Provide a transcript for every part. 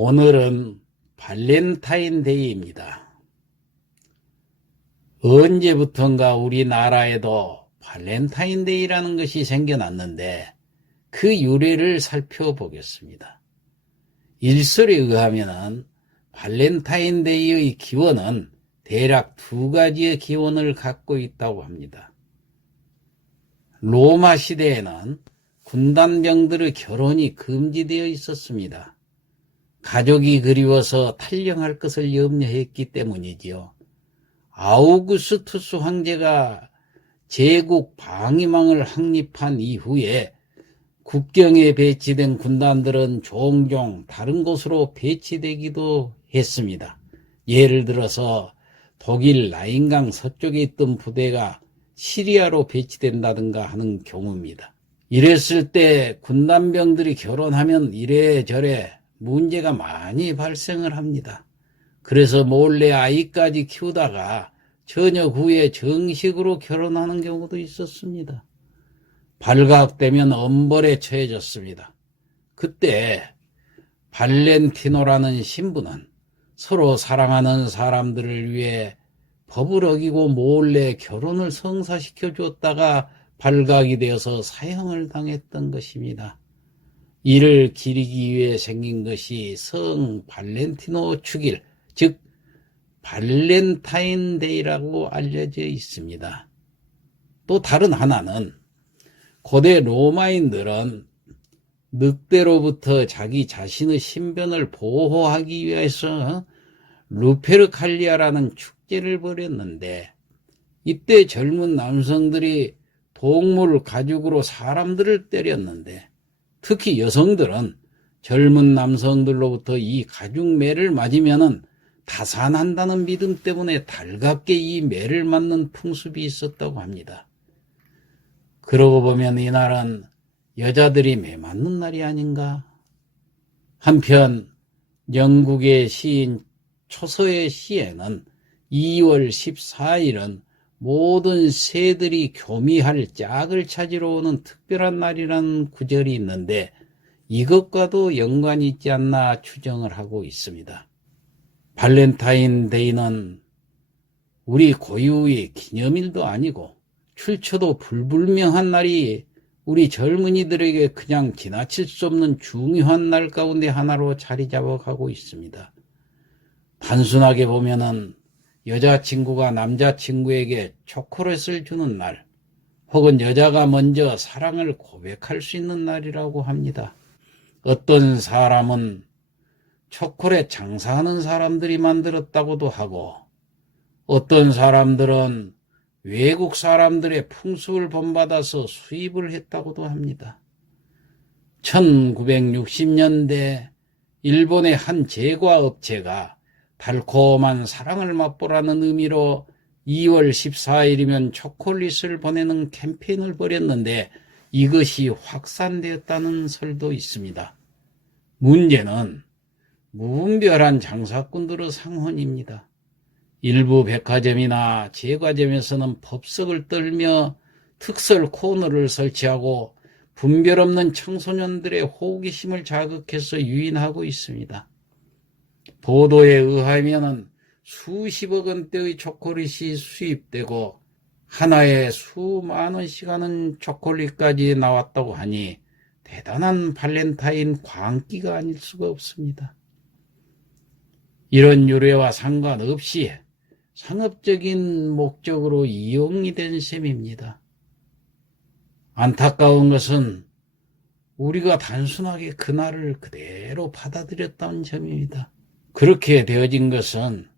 오늘은 발렌타인데이입니다. 언제부턴가 우리나라에도 발렌타인데이라는 것이 생겨났는데 그 유래를 살펴보겠습니다. 일설에 의하면 발렌타인데이의 기원은 대략 두 가지의 기원을 갖고 있다고 합니다. 로마 시대에는 군단병들의 결혼이 금지되어 있었습니다. 가족이 그리워서 탈영할 것을 염려했기 때문이지요. 아우구스투스 황제가 제국 방위망을 확립한 이후에 국경에 배치된 군단들은 종종 다른 곳으로 배치되기도 했습니다. 예를 들어서 독일 라인강 서쪽에 있던 부대가 시리아로 배치된다든가 하는 경우입니다. 이랬을 때 군단병들이 결혼하면 이래저래 문제가 많이 발생을 합니다. 그래서 몰래 아이까지 키우다가 전역 후에 정식으로 결혼하는 경우도 있었습니다. 발각되면 엄벌에 처해졌습니다. 그때 발렌티노라는 신부는 서로 사랑하는 사람들을 위해 법을 어기고 몰래 결혼을 성사시켜 줬다가 발각이 되어서 사형을 당했던 것입니다. 이를 기리기 위해 생긴 것이 성 발렌티노 축일, 즉 발렌타인데이라고 알려져 있습니다. 또 다른 하나는 고대 로마인들은 늑대로부터 자기 자신의 신변을 보호하기 위해서 루페르칼리아라는 축제를 벌였는데, 이때 젊은 남성들이 동물 가죽으로 사람들을 때렸는데, 특히 여성들은 젊은 남성들로부터 이 가죽매를 맞으면 타산한다는 믿음 때문에 달갑게 이 매를 맞는 풍습이 있었다고 합니다. 그러고 보면 이날은 여자들이 매 맞는 날이 아닌가? 한편 영국의 시인 초서의 시에는 2월 14일은 모든 새들이 교미할 짝을 찾으러 오는 특별한 날이라는 구절이 있는데 이것과도 연관이 있지 않나 추정을 하고 있습니다. 발렌타인데이는 우리 고유의 기념일도 아니고 출처도 불분명한 날이 우리 젊은이들에게 그냥 지나칠 수 없는 중요한 날 가운데 하나로 자리 잡아가고 있습니다. 단순하게 보면은 여자친구가 남자친구에게 초콜릿을 주는 날, 혹은 여자가 먼저 사랑을 고백할 수 있는 날이라고 합니다. 어떤 사람은 초콜릿 장사하는 사람들이 만들었다고도 하고, 어떤 사람들은 외국 사람들의 풍습을 본받아서 수입을 했다고도 합니다. 1960년대 일본의 한 제과업체가 달콤한 사랑을 맛보라는 의미로 2월 14일이면 초콜릿을 보내는 캠페인을 벌였는데 이것이 확산되었다는 설도 있습니다. 문제는 무분별한 장사꾼들의 상언입니다. 일부 백화점이나 제과점에서는 법석을 떨며 특설 코너를 설치하고 분별 없는 청소년들의 호기심을 자극해서 유인하고 있습니다. 보도에 의하면 수십억 원대의 초콜릿이 수입되고 하나에 수만 원씩 하는 초콜릿까지 나왔다고 하니 대단한 발렌타인 광기가 아닐 수가 없습니다. 이런 유래와 상관없이 상업적인 목적으로 이용이 된 셈입니다. 안타까운 것은 우리가 단순하게 그날을 그대로 받아들였다는 점입니다. 그렇게 되어진 것은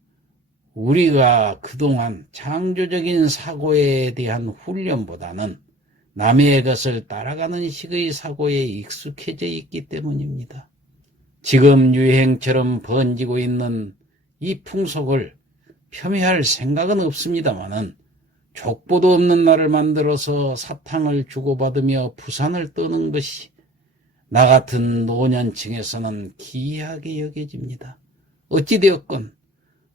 우리가 그동안 창조적인 사고에 대한 훈련보다는 남의 것을 따라가는 식의 사고에 익숙해져 있기 때문입니다. 지금 유행처럼 번지고 있는 이 풍속을 폄훼할 생각은 없습니다마는 족보도 없는 날을 만들어서 사탕을 주고받으며 부산을 떠는 것이 나 같은 노년층에서는 기이하게 여겨집니다. 어찌되었건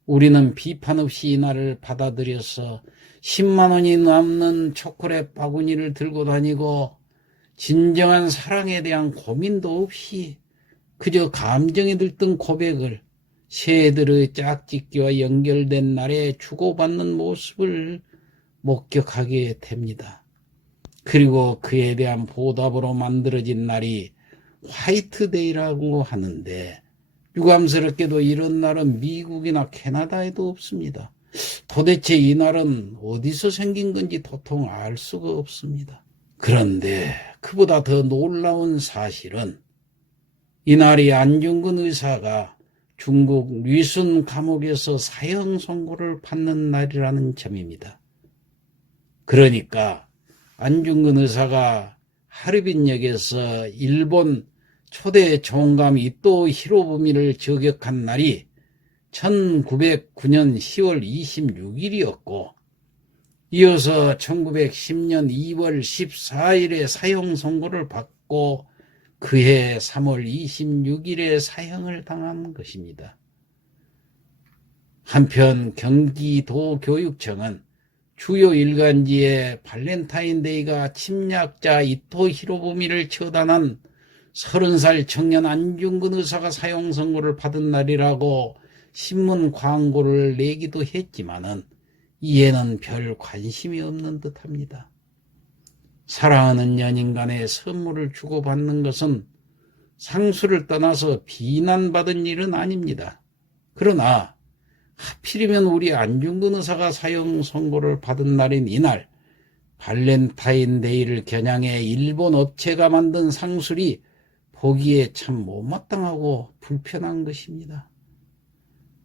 우리는 비판 없이 이 날을 받아들여서 10만 원이 남는 초콜릿 바구니를 들고 다니고 진정한 사랑에 대한 고민도 없이 그저 감정에 들뜬 고백을 새들의 짝짓기와 연결된 날에 주고받는 모습을 목격하게 됩니다. 그리고 그에 대한 보답으로 만들어진 날이 화이트데이라고 하는데 유감스럽게도 이런 날은 미국이나 캐나다에도 없습니다. 도대체 이 날은 어디서 생긴 건지 도통 알 수가 없습니다. 그런데 그보다 더 놀라운 사실은 이날이 안중근 의사가 중국 류순 감옥에서 사형 선고를 받는 날이라는 점입니다. 그러니까 안중근 의사가 하르빈역에서 일본 초대 총감 이토 히로부미를 저격한 날이 1909년 10월 26일이었고 이어서 1910년 2월 14일에 사형 선고를 받고 그해 3월 26일에 사형을 당한 것입니다. 한편 경기도교육청은 주요 일간지에 발렌타인데이가 침략자 이토 히로부미를 처단한 30살 청년 안중근 의사가 사형 선고를 받은 날이라고 신문 광고를 내기도 했지만은 이에는 별 관심이 없는 듯합니다. 사랑하는 연인 간에 선물을 주고받는 것은 상수를 떠나서 비난받은 일은 아닙니다. 그러나 하필이면 우리 안중근 의사가 사형 선고를 받은 날인 이날 발렌타인데이를 겨냥해 일본 업체가 만든 상술이 보기에 참 못마땅하고 불편한 것입니다.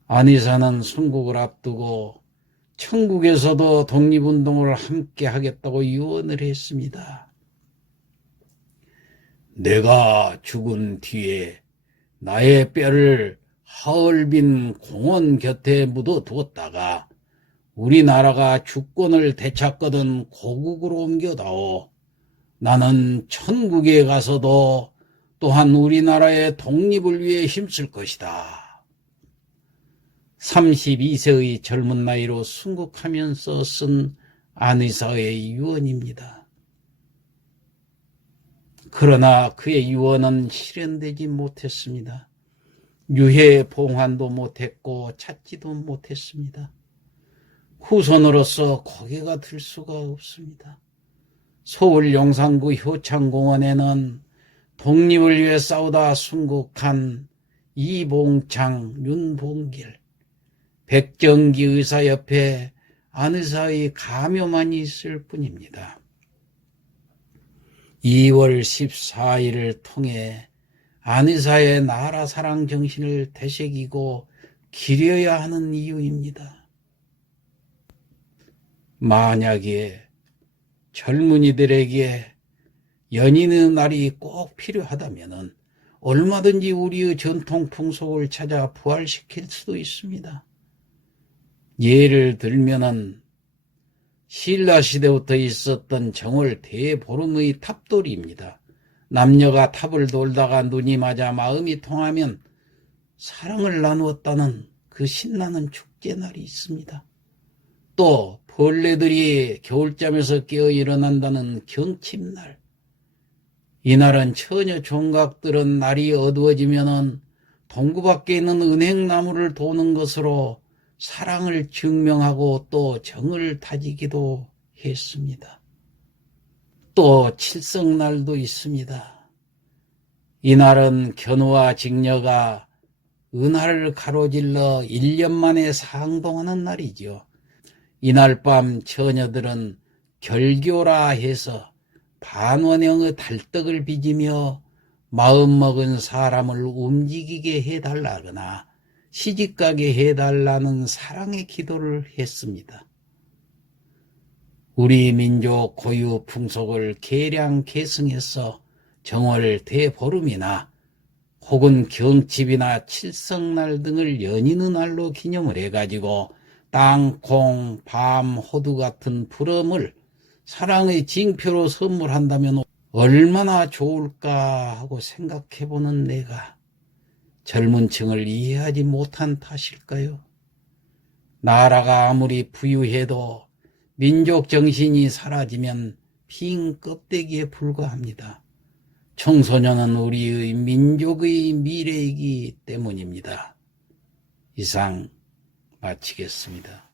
안 의사는 순국을 앞두고 천국에서도 독립운동을 함께 하겠다고 유언을 했습니다. 내가 죽은 뒤에 나의 뼈를 하얼빈 공원 곁에 묻어두었다가 우리나라가 주권을 되찾거든 고국으로 옮겨다오. 나는 천국에 가서도 또한 우리나라의 독립을 위해 힘쓸 것이다. 32세의 젊은 나이로 순국하면서 쓴 안 의사의 유언입니다. 그러나 그의 유언은 실현되지 못했습니다. 유해 봉환도 못했고 찾지도 못했습니다. 후손으로서 고개가 들 수가 없습니다. 서울 용산구 효창공원에는 독립을 위해 싸우다 순국한 이봉창, 윤봉길, 백정기 의사 옆에 안 의사의 가묘만 있을 뿐입니다. 2월 14일을 통해 안 의사의 나라 사랑 정신을 되새기고 기려야 하는 이유입니다. 만약에 젊은이들에게 연인의 날이 꼭 필요하다면 얼마든지 우리의 전통 풍속을 찾아 부활시킬 수도 있습니다. 예를 들면은 신라 시대부터 있었던 정월 대보름의 탑돌이입니다. 남녀가 탑을 돌다가 눈이 맞아 마음이 통하면 사랑을 나누었다는 그 신나는 축제날이 있습니다. 또 벌레들이 겨울잠에서 깨어 일어난다는 경칩날. 이날은 처녀 총각들은 날이 어두워지면은 동구 밖에 있는 은행나무를 도는 것으로 사랑을 증명하고 또 정을 다지기도 했습니다. 또 칠성날도 있습니다. 이날은 견우와 직녀가 은하를 가로질러 1년 만에 상동하는 날이죠. 이날 밤 처녀들은 결교라 해서 반원형의 달떡을 빚으며 마음먹은 사람을 움직이게 해달라거나 시집가게 해달라는 사랑의 기도를 했습니다. 우리 민족 고유 풍속을 개량 계승해서 정월 대보름이나 혹은 경칩이나 칠성날 등을 연인의 날로 기념을 해가지고 땅콩, 밤, 호두 같은 부럼을 사랑의 징표로 선물한다면 얼마나 좋을까 하고 생각해보는 내가 젊은 층을 이해하지 못한 탓일까요? 나라가 아무리 부유해도 민족 정신이 사라지면 빈 껍데기에 불과합니다. 청소년은 우리의 민족의 미래이기 때문입니다. 이상 마치겠습니다.